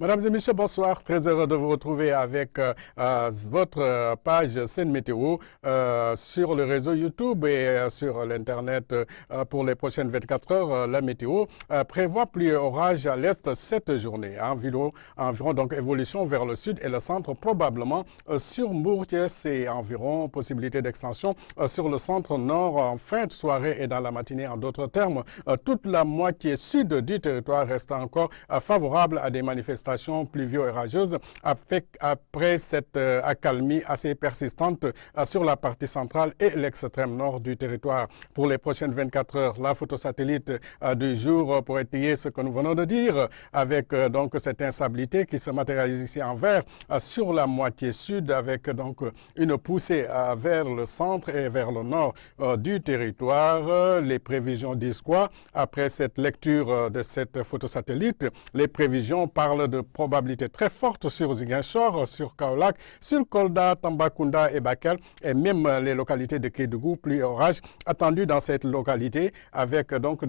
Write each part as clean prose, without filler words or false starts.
Mesdames et messieurs, bonsoir. Très heureux de vous retrouver avec votre page Sen Météo sur le réseau YouTube et sur l'Internet pour les prochaines 24 heures. La météo prévoit pluie et orage à l'est cette journée. Environ donc évolution vers le sud et le centre, probablement sur Mourtiès et environ possibilité d'extension sur le centre nord en fin de soirée et dans la matinée. En d'autres termes, toute la moitié sud du territoire reste encore favorable à des manifestations pluvio-orageuses après cette accalmie assez persistante sur la partie centrale et l'extrême nord du territoire. Pour les prochaines 24 heures, la photosatellite du jour pour étayer ce que nous venons de dire avec donc cette instabilité qui se matérialise ici en vert sur la moitié sud avec donc une poussée vers le centre et vers le nord du territoire. Les prévisions disent quoi? Après cette lecture de cette photosatellite, les prévisions parlent de probabilité très forte sur Ziguinchor, sur Kaolack, sur Kolda, Tambacounda et Bakel, et même les localités de Kédougou, pluie orage attendue dans cette localité, avec donc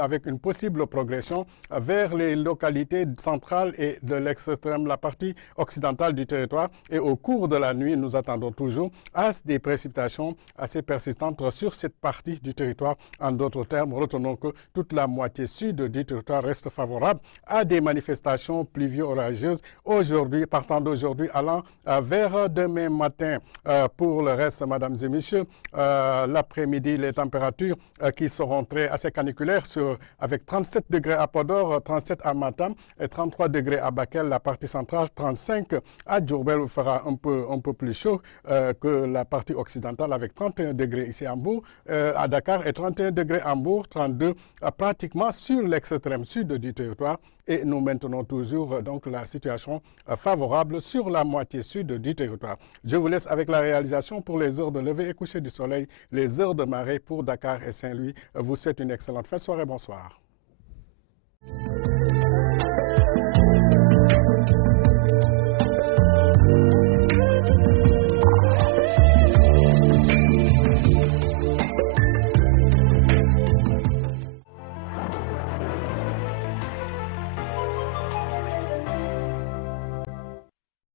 avec une possible progression vers les localités centrales et de l'extrême, la partie occidentale du territoire. Et au cours de la nuit, nous attendons toujours des précipitations assez persistantes sur cette partie du territoire. En d'autres termes, retenons que toute la moitié sud du territoire reste favorable à des manifestations pluvio-orageuses aujourd'hui, partant d'aujourd'hui, allant vers demain matin. Pour le reste, mesdames et messieurs, l'après-midi, les températures qui seront assez caniculaires avec 37 degrés à Podor, 37 à Matam et 33 degrés à Bakel, la partie centrale, 35 à Diourbel, où il fera un peu plus chaud que la partie occidentale avec 31 degrés ici à Mbour, à Dakar et 31 degrés à Mbour, 32 pratiquement sur l'extrême sud du territoire. Et nous maintenons toujours donc la situation favorable sur la moitié sud du territoire. Je vous laisse avec la réalisation pour les heures de lever et coucher du soleil, les heures de marée pour Dakar et Saint-Louis. Vous souhaite une excellente fin de soirée. Bonsoir.